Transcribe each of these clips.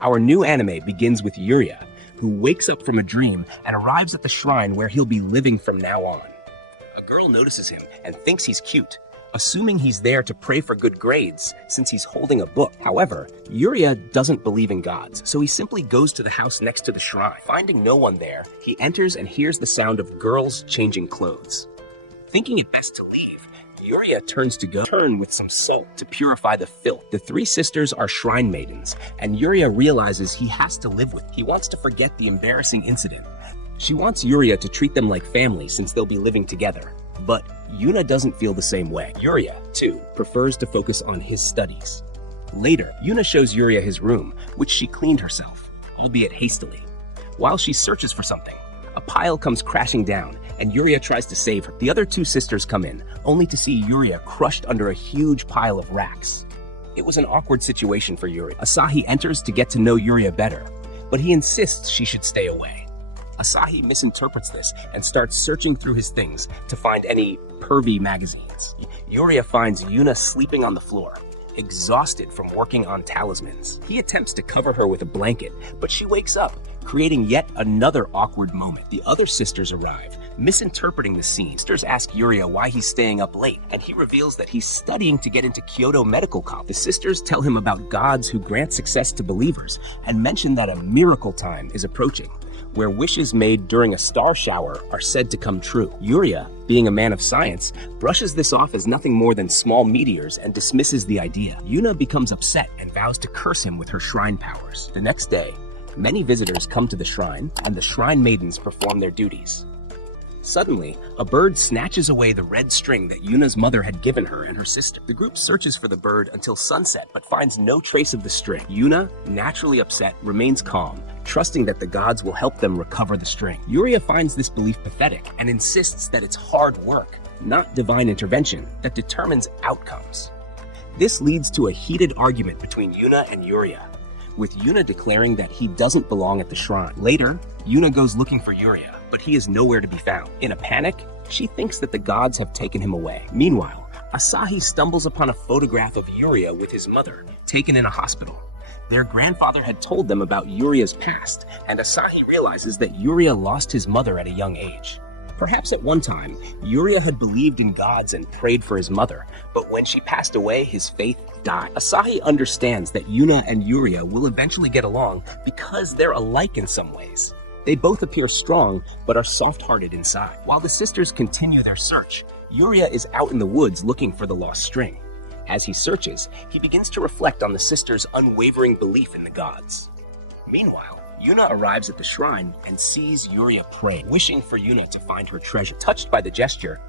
Our new anime begins with Yuria, who wakes up from a dream and arrives at the shrine where he'll be living from now on. A girl notices him and thinks he's cute, assuming he's there to pray for good grades since he's holding a book. However, Yuria doesn't believe in gods, so he simply goes to the house next to the shrine. Finding no one there, he enters and hears the sound of girls changing clothes. Thinking it best to leave, Yuria turns to go turn with some salt to purify the filth. The three sisters are shrine maidens, and Yuria realizes he has to live with them. He wants to forget the embarrassing incident. She wants Yuria to treat them like family since they'll be living together. But Yuna doesn't feel the same way. Yuria, too, prefers to focus on his studies. Later, Yuna shows Yuria his room, which she cleaned herself, albeit hastily. While she searches for something, a pile comes crashing down, and Yuria tries to save her. The other two sisters come in, only to see Yuria crushed under a huge pile of racks. It was an awkward situation for Yuria. Asahi enters to get to know Yuria better, but he insists she should stay away. Asahi misinterprets this and starts searching through his things to find any pervy magazines. Yuria finds Yuna sleeping on the floor, exhausted from working on talismans. He attempts to cover her with a blanket, but she wakes up, creating yet another awkward moment. The other sisters arrive, misinterpreting the scene. Sisters ask Yuria why he's staying up late, and he reveals that he's studying to get into Kyoto Medical College. The sisters tell him about gods who grant success to believers and mention that a miracle time is approaching, where wishes made during a star shower are said to come true. Yuria, being a man of science, brushes this off as nothing more than small meteors and dismisses the idea. Yuna becomes upset and vows to curse him with her shrine powers. The next day, many visitors come to the shrine, and the shrine maidens perform their duties. Suddenly, a bird snatches away the red string that Yuna's mother had given her and her sister. The group searches for the bird until sunset, but finds no trace of the string. Yuna, naturally upset, remains calm, trusting that the gods will help them recover the string. Yuria finds this belief pathetic and insists that it's hard work, not divine intervention, that determines outcomes. This leads to a heated argument between Yuna and Yuria, with Yuna declaring that he doesn't belong at the shrine. Later, Yuna goes looking for Yuria, but he is nowhere to be found. In a panic, she thinks that the gods have taken him away. Meanwhile, Asahi stumbles upon a photograph of Yuria with his mother, taken in a hospital. Their grandfather had told them about Yuria's past, and Asahi realizes that Yuria lost his mother at a young age. Perhaps at one time, Yuria had believed in gods and prayed for his mother, but when she passed away, his faith died. Asahi understands that Yuna and Yuria will eventually get along because they're alike in some ways. They both appear strong, but are soft-hearted inside. While the sisters continue their search, Yuria is out in the woods looking for the lost string. As he searches, he begins to reflect on the sisters' unwavering belief in the gods. Meanwhile, Yuna arrives at the shrine and sees Yuria praying, wishing for Yuna to find her treasure. Touched by the gesture,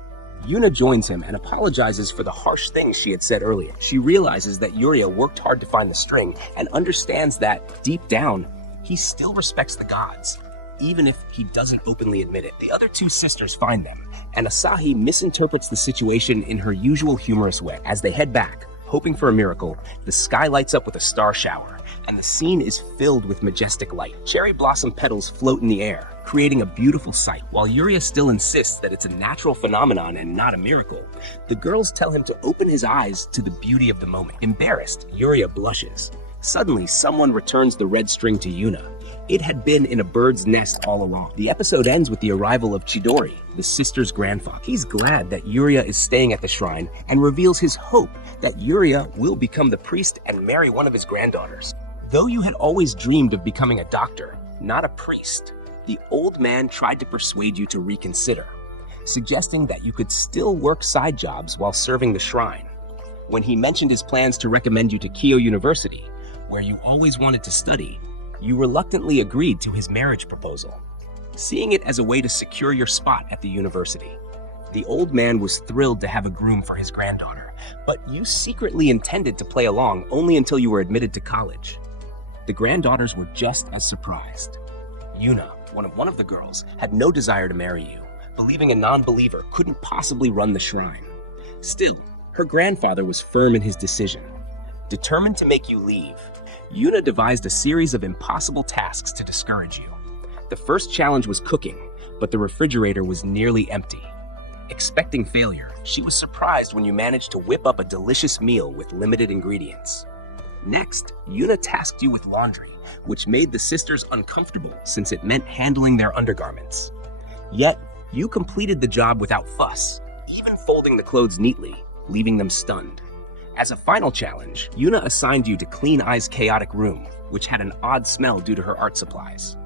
Yuna joins him and apologizes for the harsh things she had said earlier. She realizes that Yuria worked hard to find the string and understands that, deep down, he still respects the gods, even if he doesn't openly admit it. The other two sisters find them, and Asahi misinterprets the situation in her usual humorous way. As they head back, hoping for a miracle, the sky lights up with a star shower, and the scene is filled with majestic light. Cherry blossom petals float in the air, creating a beautiful sight. While Yuria still insists that it's a natural phenomenon and not a miracle, the girls tell him to open his eyes to the beauty of the moment. Embarrassed, Yuria blushes. Suddenly, someone returns the red string to Yuna. It had been in a bird's nest all along. The episode ends with the arrival of Chidori, the sister's grandfather. He's glad that Yuria is staying at the shrine and reveals his hope that Yuria will become the priest and marry one of his granddaughters. Though you had always dreamed of becoming a doctor, not a priest, the old man tried to persuade you to reconsider, suggesting that you could still work side jobs while serving the shrine. When he mentioned his plans to recommend you to Kyoto University, where you always wanted to study, you reluctantly agreed to his marriage proposal, seeing it as a way to secure your spot at the university. The old man was thrilled to have a groom for his granddaughter, but you secretly intended to play along only until you were admitted to college. The granddaughters were just as surprised. Yuna, one of the girls, had no desire to marry you, believing a non-believer couldn't possibly run the shrine. Still, her grandfather was firm in his decision. Determined to make you leave, Yuna devised a series of impossible tasks to discourage you. The first challenge was cooking, but the refrigerator was nearly empty. Expecting failure, she was surprised when you managed to whip up a delicious meal with limited ingredients. Next, Yuna tasked you with laundry, which made the sisters uncomfortable since it meant handling their undergarments. Yet, you completed the job without fuss, even folding the clothes neatly, leaving them stunned. As a final challenge, Yuna assigned you to clean Ai's chaotic room, which had an odd smell due to her art supplies.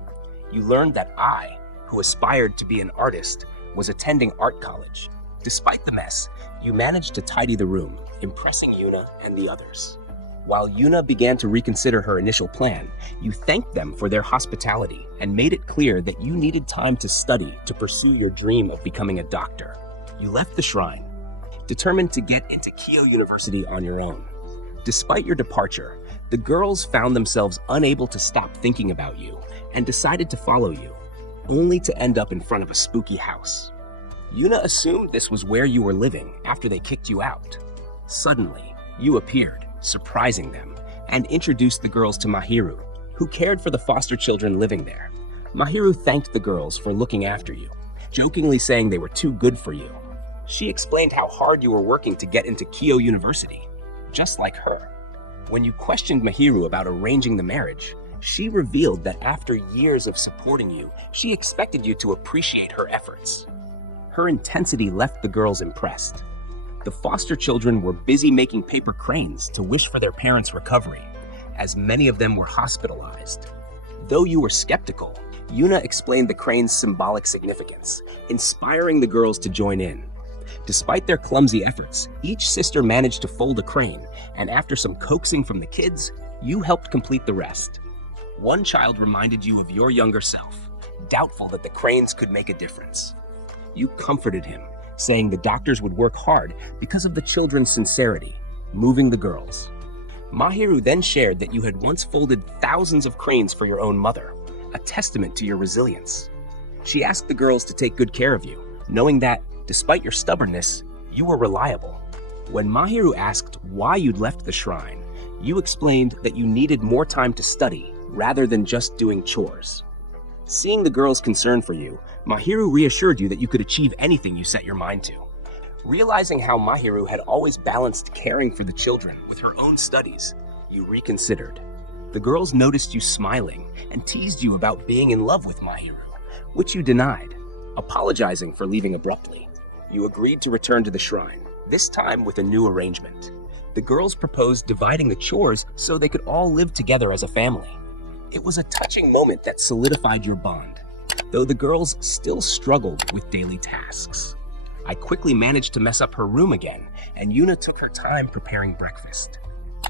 You learned that Ai, who aspired to be an artist, was attending art college. Despite the mess, you managed to tidy the room, impressing Yuna and the others. While Yuna began to reconsider her initial plan, you thanked them for their hospitality and made it clear that you needed time to study to pursue your dream of becoming a doctor. You left the shrine, determined to get into Kyo University on your own. Despite your departure, the girls found themselves unable to stop thinking about you and decided to follow you, only to end up in front of a spooky house. Yuna assumed this was where you were living after they kicked you out. Suddenly, you appeared, surprising them, and introduced the girls to Mahiru, who cared for the foster children living there. Mahiru thanked the girls for looking after you, jokingly saying they were too good for you. She explained how hard you were working to get into Kyo University, just like her. When you questioned Mahiru about arranging the marriage, she revealed that after years of supporting you, she expected you to appreciate her efforts. Her intensity left the girls impressed. The foster children were busy making paper cranes to wish for their parents' recovery, as many of them were hospitalized. Though you were skeptical, Yuna explained the crane's symbolic significance, inspiring the girls to join in. Despite their clumsy efforts, each sister managed to fold a crane, and after some coaxing from the kids, you helped complete the rest. One child reminded you of your younger self, doubtful that the cranes could make a difference. You comforted him, saying the doctors would work hard because of the children's sincerity, moving the girls. Mahiru then shared that you had once folded thousands of cranes for your own mother, a testament to your resilience. She asked the girls to take good care of you, knowing that, despite your stubbornness, you were reliable. When Mahiru asked why you'd left the shrine, you explained that you needed more time to study rather than just doing chores. Seeing the girls' concern for you, Mahiru reassured you that you could achieve anything you set your mind to. Realizing how Mahiru had always balanced caring for the children with her own studies, you reconsidered. The girls noticed you smiling and teased you about being in love with Mahiru, which you denied. Apologizing for leaving abruptly, you agreed to return to the shrine, this time with a new arrangement. The girls proposed dividing the chores so they could all live together as a family. It was a touching moment that solidified your bond, though the girls still struggled with daily tasks. I quickly managed to mess up her room again, and Yuna took her time preparing breakfast.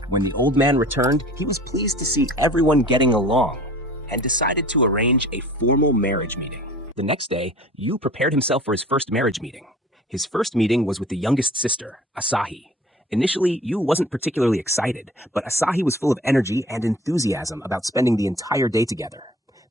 When the old man returned, he was pleased to see everyone getting along and decided to arrange a formal marriage meeting. The next day, Yu prepared himself for his first marriage meeting. His first meeting was with the youngest sister, Asahi. Initially, Yu wasn't particularly excited, but Asahi was full of energy and enthusiasm about spending the entire day together.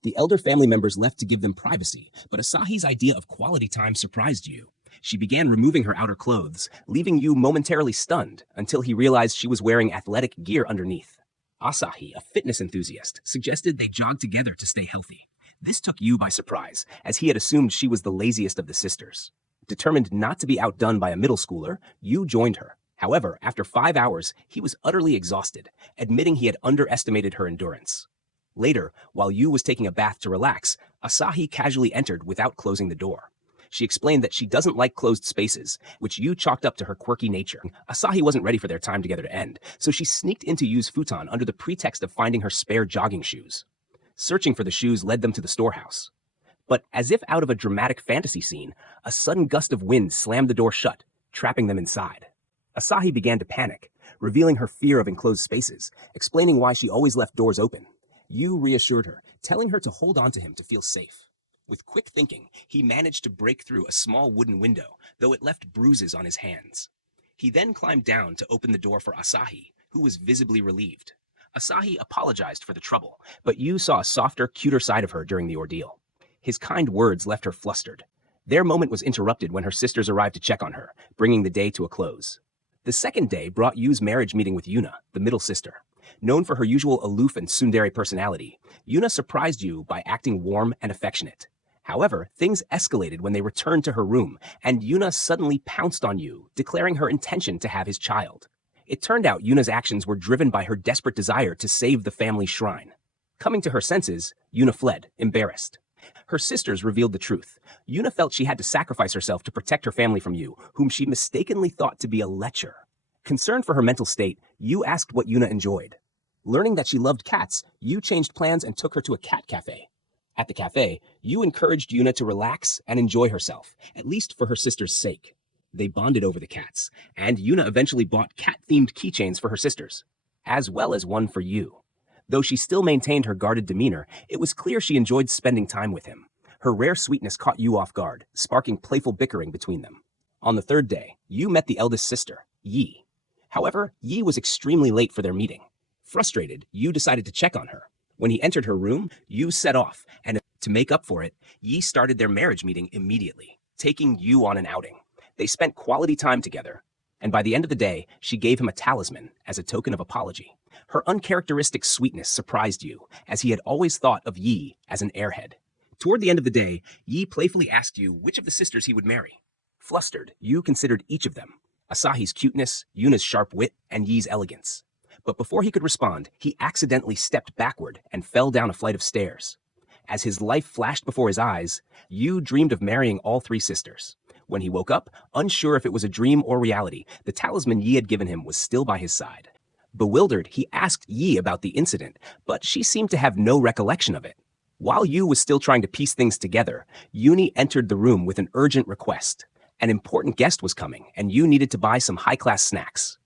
The elder family members left to give them privacy, but Asahi's idea of quality time surprised Yu. She began removing her outer clothes, leaving Yu momentarily stunned until he realized she was wearing athletic gear underneath. Asahi, a fitness enthusiast, suggested they jog together to stay healthy. This took Yu by surprise, as he had assumed she was the laziest of the sisters. Determined not to be outdone by a middle schooler, Yu joined her. However, after 5 hours, he was utterly exhausted, admitting he had underestimated her endurance. Later, while Yu was taking a bath to relax, Asahi casually entered without closing the door. She explained that she doesn't like closed spaces, which Yu chalked up to her quirky nature. Asahi wasn't ready for their time together to end, so she sneaked into Yu's futon under the pretext of finding her spare jogging shoes. Searching for the shoes led them to the storehouse. But as if out of a dramatic fantasy scene, a sudden gust of wind slammed the door shut, trapping them inside. Asahi began to panic, revealing her fear of enclosed spaces, explaining why she always left doors open. Yu reassured her, telling her to hold on to him to feel safe. With quick thinking, he managed to break through a small wooden window, though it left bruises on his hands. He then climbed down to open the door for Asahi, who was visibly relieved. Asahi apologized for the trouble, but Yu saw a softer, cuter side of her during the ordeal. His kind words left her flustered. Their moment was interrupted when her sisters arrived to check on her, bringing the day to a close. The second day brought Yu's marriage meeting with Yuna, the middle sister. Known for her usual aloof and tsundere personality, Yuna surprised Yu by acting warm and affectionate. However, things escalated when they returned to her room, and Yuna suddenly pounced on Yu, declaring her intention to have his child. It turned out Yuna's actions were driven by her desperate desire to save the family shrine. Coming to her senses, Yuna fled, embarrassed. Her sisters revealed the truth. Yuna felt she had to sacrifice herself to protect her family from Yu, whom she mistakenly thought to be a lecher. Concerned for her mental state, Yu asked what Yuna enjoyed. Learning that she loved cats, Yu changed plans and took her to a cat cafe. At the cafe, Yu encouraged Yuna to relax and enjoy herself, at least for her sister's sake. They bonded over the cats, and Yuna eventually bought cat-themed keychains for her sisters, as well as one for Yu. Though she still maintained her guarded demeanor, it was clear she enjoyed spending time with him. Her rare sweetness caught Yu off guard, sparking playful bickering between them. On the third day, Yu met the eldest sister, Yi. However, Yi was extremely late for their meeting. Frustrated, Yu decided to check on her. When he entered her room, Yu set off, and to make up for it, Yi started their marriage meeting immediately, taking Yu on an outing. They spent quality time together, and by the end of the day, she gave him a talisman as a token of apology. Her uncharacteristic sweetness surprised Yu, as he had always thought of Yi as an airhead. Toward the end of the day, Yi playfully asked Yu which of the sisters he would marry. Flustered, Yu considered each of them: Asahi's cuteness, Yuna's sharp wit, and Yi's elegance. But before he could respond, he accidentally stepped backward and fell down a flight of stairs. As his life flashed before his eyes, Yu dreamed of marrying all three sisters. When he woke up, unsure if it was a dream or reality, the talisman Yi had given him was still by his side. Bewildered, he asked Yi about the incident, but she seemed to have no recollection of it. While Yu was still trying to piece things together, Yuni entered the room with an urgent request. An important guest was coming, and Yu needed to buy some high-class snacks.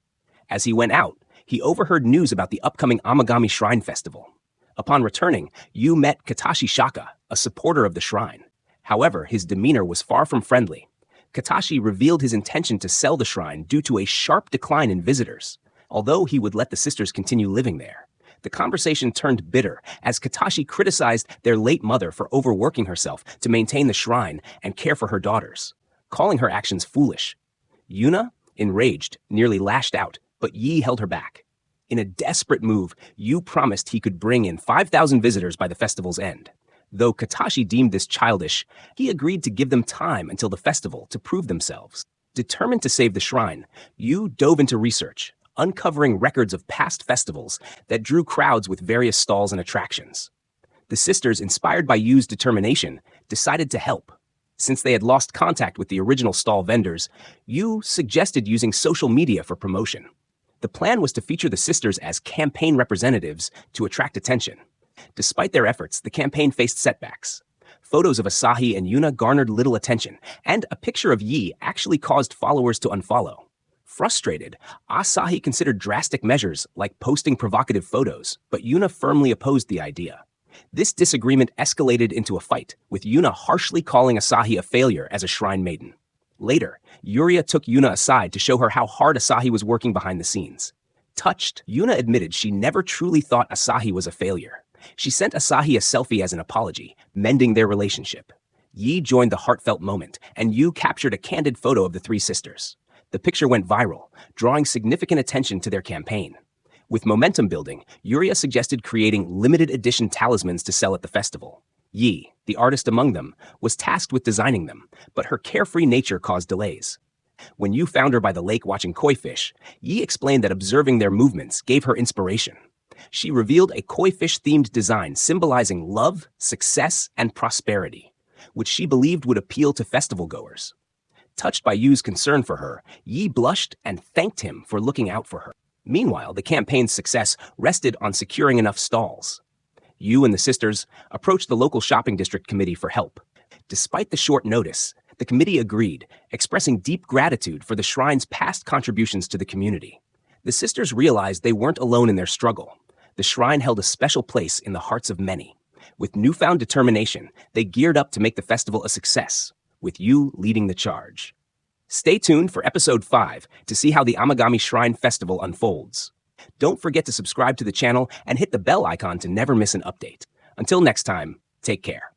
As he went out, he overheard news about the upcoming Amagami Shrine Festival. Upon returning, Yu met Katashi Shaka, a supporter of the shrine. However, his demeanor was far from friendly. Katashi revealed his intention to sell the shrine due to a sharp decline in visitors, although he would let the sisters continue living there. The conversation turned bitter as Katashi criticized their late mother for overworking herself to maintain the shrine and care for her daughters, calling her actions foolish. Yuna, enraged, nearly lashed out, but Yi held her back. In a desperate move, Yu promised he could bring in 5,000 visitors by the festival's end. Though Katashi deemed this childish, he agreed to give them time until the festival to prove themselves. Determined to save the shrine, Yu dove into research, uncovering records of past festivals that drew crowds with various stalls and attractions. The sisters, inspired by Yu's determination, decided to help. Since they had lost contact with the original stall vendors, Yu suggested using social media for promotion. The plan was to feature the sisters as campaign representatives to attract attention. Despite their efforts, the campaign faced setbacks. Photos of Asahi and Yuna garnered little attention, and a picture of Yi actually caused followers to unfollow. Frustrated, Asahi considered drastic measures like posting provocative photos, but Yuna firmly opposed the idea. This disagreement escalated into a fight, with Yuna harshly calling Asahi a failure as a shrine maiden. Later, Yuria took Yuna aside to show her how hard Asahi was working behind the scenes. Touched, Yuna admitted she never truly thought Asahi was a failure. She sent Asahi a selfie as an apology, mending their relationship. Yi joined the heartfelt moment, and Yu captured a candid photo of the three sisters. The picture went viral, drawing significant attention to their campaign. With momentum building, Yuria suggested creating limited edition talismans to sell at the festival. Yi, the artist among them, was tasked with designing them, but her carefree nature caused delays. When Yu found her by the lake watching koi fish, Yi explained that observing their movements gave her inspiration. She revealed a koi fish-themed design symbolizing love, success, and prosperity, which she believed would appeal to festival goers. Touched by Yu's concern for her, Yi blushed and thanked him for looking out for her. Meanwhile, the campaign's success rested on securing enough stalls. Yu and the sisters approached the local shopping district committee for help. Despite the short notice, the committee agreed, expressing deep gratitude for the shrine's past contributions to the community. The sisters realized they weren't alone in their struggle. The shrine held a special place in the hearts of many. With newfound determination, they geared up to make the festival a success, with Yu leading the charge. Stay tuned for episode 5 to see how the Amagami Shrine Festival unfolds. Don't forget to subscribe to the channel and hit the bell icon to never miss an update. Until next time, take care.